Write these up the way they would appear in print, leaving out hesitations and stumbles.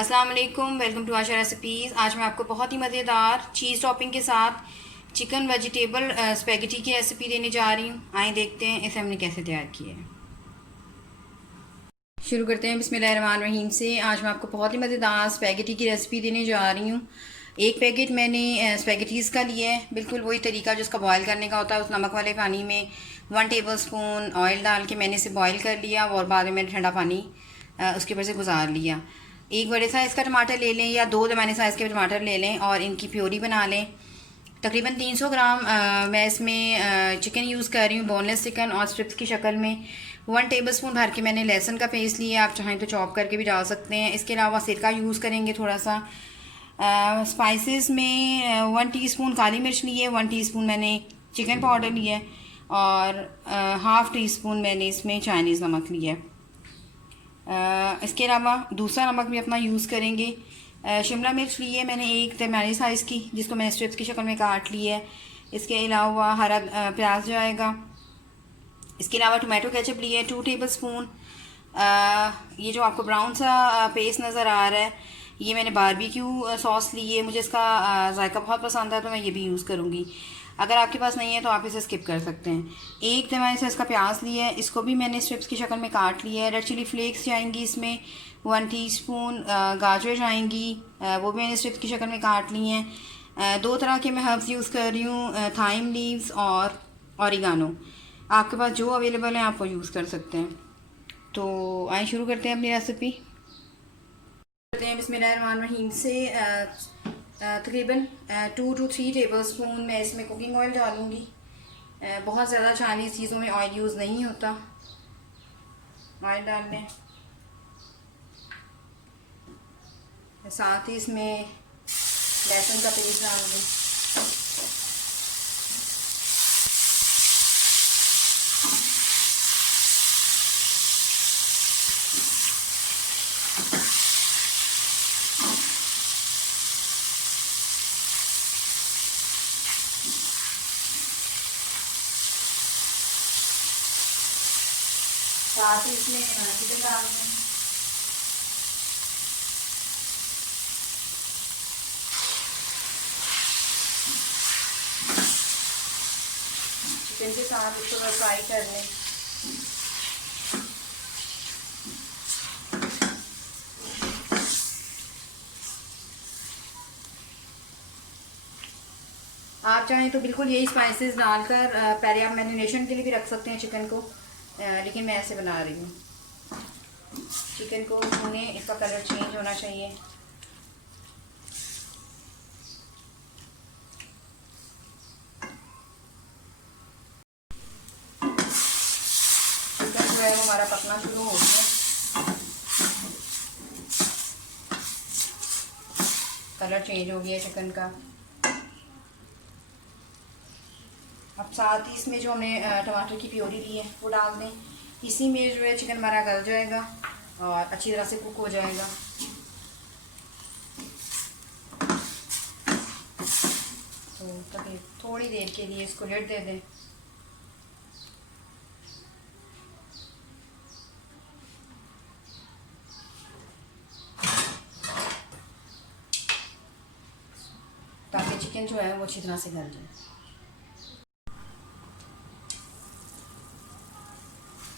अस्सलाम वालेकुम, welcome to Asha recipes. आज मैं आपको बहुत ही मज़ेदार चीज़ टॉपिंग के साथ चिकन वेजिटेबल स्पेगेटी की रेसिपी देने जा रही हूँ। आइए देखते हैं इसे हमने कैसे तैयार किया है। शुरू करते हैं बिस्मिल्लाहिर्रहमानिर्रहीम से। आज मैं आपको बहुत ही मज़ेदार स्पेगेटी की रेसिपी देने जा रही हूँ। एक पैकेट मैंने स्पेगेटीज़ का लिया है, बिल्कुल वही तरीका जो उसका बॉयल करने का होता है। उस नमक वाले पानी में 1 टेबलस्पून ऑयल डाल के मैंने इसे बॉयल कर लिया और बाद में मैंने ठंडा पानी उसके ऊपर से गुजार लिया। एक बड़े साइज़ का टमाटर ले लें या 2 दरमियाने साइज़ के टमाटर ले लें और इनकी प्योरी बना लें। तकरीबन 300 ग्राम मैं इसमें चिकन यूज़ कर रही हूँ, बोनलेस चिकन, और स्ट्रिप्स की शक्ल में। 1 टेबलस्पून भर के मैंने लहसुन का पेस्ट लिया, आप चाहें तो चॉप करके भी डाल सकते हैं। इसके अलावा सिरका यूज़ करेंगे थोड़ा सा। स्पाइसेस में 1 टीस्पून काली मिर्च ली है, 1 टीस्पून मैंने चिकन पाउडर लिया है और हाफ़ टी स्पून मैंने इसमें चाइनीज़ नमक लिया है। इसके अलावा दूसरा नमक भी अपना यूज़ करेंगे। शिमला मिर्च ली है मैंने एक दरमियानी साइज़ की, जिसको मैंने स्ट्रिप्स की शक्ल में काट ली है। इसके अलावा हरा प्याज जाएगा। इसके अलावा टोमेटो केचप ली है 2 टेबलस्पून। ये जो आपको ब्राउन सा पेस्ट नज़र आ रहा है, ये मैंने बारबेक्यू सॉस ली है। मुझे इसका जायका बहुत पसंद है तो मैं ये भी यूज़ करूँगी। अगर आपके पास नहीं है तो आप इसे स्किप कर सकते हैं। एक दरमियानी से इसका प्याज लिया है, इसको भी मैंने स्ट्रिप्स की शक्ल में काट लिया है। रेड चिली फ्लेक्स जाएंगी इसमें 1 टीस्पून। गाजर जाएंगी, वो भी मैंने स्ट्रिप्स की शक्ल में काट ली हैं। 2 तरह के मैं हर्ब्स यूज़ कर रही हूँ, थाइम लीव्स और ऑरिगानो। आपके पास जो अवेलेबल है आप वो यूज़ कर सकते हैं। तो आइए शुरू करते हैं अपनी रेसिपी। करते हैं बिस्मिल्लाहिर्रहमानिर्रहीम से। तकरीबन 2 to 3 टेबलस्पून मैं इसमें कुकिंग ऑयल डालूँगी। बहुत ज़्यादा चाइनीज़ चीज़ों में ऑयल यूज़ नहीं होता। ऑयल डाल लें, साथ ही इसमें लहसुन का पेस्ट डाल दें। साथ ही इसमें चिकन डाल दें। चिकन के साथ इसको फ्राई कर लें। आप चाहें तो बिल्कुल यही स्पाइसेस डालकर पहले आप मैरिनेशन के लिए भी रख सकते हैं चिकन को, लेकिन मैं ऐसे बना रही हूँ। चिकन को भूने, इसका कलर चेंज होना चाहिए। चिकन जो है वो हमारा पकना शुरू हो गया, कलर चेंज हो गया चिकन का। अब साथ ही इसमें जो हमने टमाटर की प्योरी ली है वो डाल दें। इसी में जो है चिकन हमारा गल जाएगा और अच्छी तरह से कुक हो जाएगा। तो तभी थोड़ी देर के लिए इसको लिड दे दें। ताकि चिकन जो है वो अच्छी तरह से गल जाए।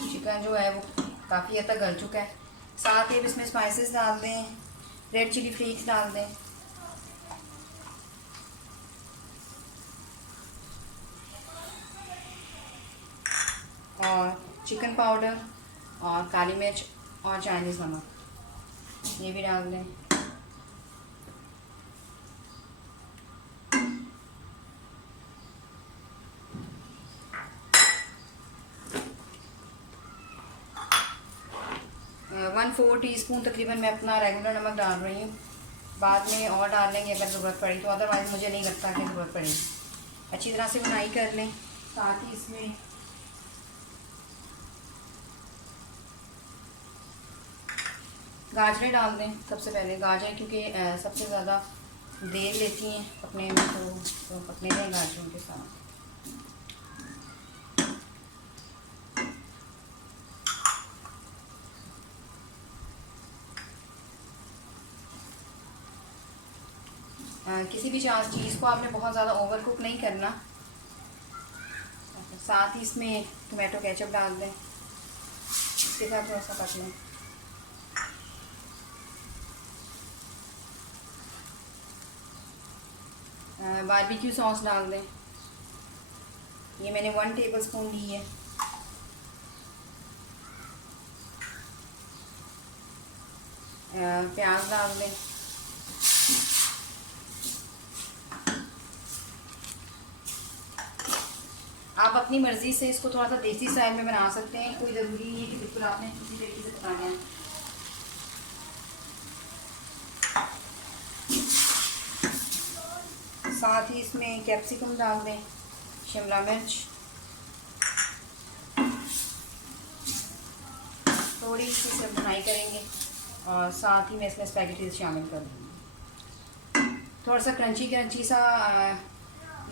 चिकन जो है वो काफ़ी हद तक गल चुका है। साथ ही इसमें स्पाइसेस डाल दें। रेड चिली फ्लेक्स डाल दें, और चिकन पाउडर और काली मिर्च और चाइनीज़ नमक ये भी डाल दें। वन 4 टीस्पून तकरीबन मैं अपना रेगुलर नमक डाल रही हूँ। बाद में और डाल लेंगे अगर ज़रूरत पड़ी तो, अदरवाइज़ मुझे नहीं लगता कि ज़रूरत पड़ेगी। अच्छी तरह से बुनाई कर लें। साथ ही इसमें गाजरें डाल दें। सबसे पहले गाजरें, क्योंकि सबसे ज़्यादा देर लेती हैं पकने में, तो पकने दें गाजरों के साथ। किसी भी चीज़ को आपने बहुत ज़्यादा ओवर कुक नहीं करना। साथ ही इसमें टोमेटो केचप डाल दें, इसके साथ थोड़ा सा पक लें। बारबेक्यू सॉस डाल दें, ये मैंने 1 टेबलस्पून ली है। प्याज डाल दें, आप अपनी मर्ज़ी से इसको थोड़ा सा देसी स्टाइल में बना सकते हैं, कोई ज़रूरी नहीं है कि बिल्कुल आपने उसी तरीके से बनाना है। साथ ही इसमें कैप्सिकम डाल दें, शिमला मिर्च, थोड़ी सी से भुनाई करेंगे और साथ ही मैं इसमें स्पैगेटीज शामिल कर दूँगी। थोड़ा सा क्रंची क्रंची सा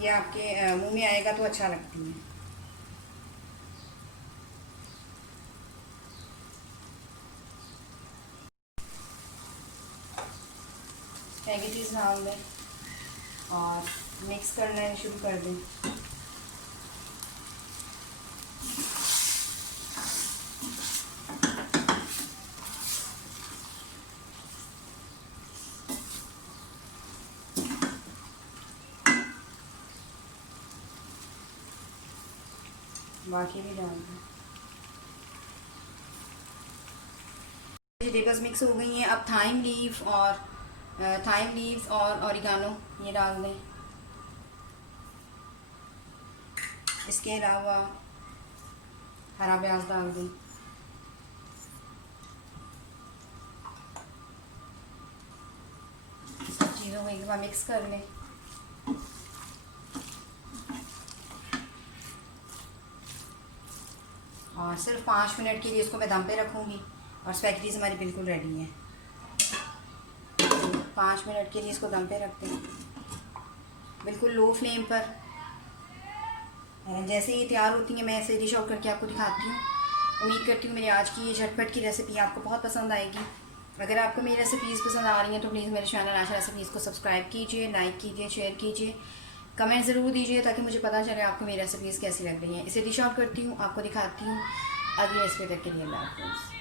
ये आपके मुंह में आएगा तो अच्छा लगती है। स्पैगेटीज डाल दें और मिक्स करना शुरू कर दें। बाकी भी डाल दें। वेजिटेबल्स मिक्स हो गई हैं। अब थाइम लीव्स और ऑरिगानो ये डाल दें। इसके अलावा हरा प्याज डाल दें। सब चीज़ों को एक बार मिक्स कर लें। और सिर्फ 5 मिनट के लिए इसको मैं दम पे रखूँगी और स्पैगेटीज़ हमारी बिल्कुल रेडी हैं। 5 मिनट के लिए इसको दम पे रखते हैं, बिल्कुल लो फ्लेम पर। जैसे ये तैयार होती हैं मैं इसे डिश आउट करके आपको दिखाती हूँ। उम्मीद करती हूँ मेरी आज की ये झटपट की रेसिपी आपको बहुत पसंद आएगी। अगर आपको मेरी रेसिपीज़ पसंद आ रही हैं तो प्लीज़ मेरे चैनल आशा रेसिपीज़ को सब्सक्राइब कीजिए, लाइक कीजिए, शेयर कीजिए, कमेंट ज़रूर दीजिए ताकि मुझे पता चले आपको मेरी रेसिपीज़ कैसी लग रही हैं। इसे डिश आउट करती हूँ, आपको दिखाती हूँ। अगली रेसिपी तक के लिए अल्लाह हाफ़िज़।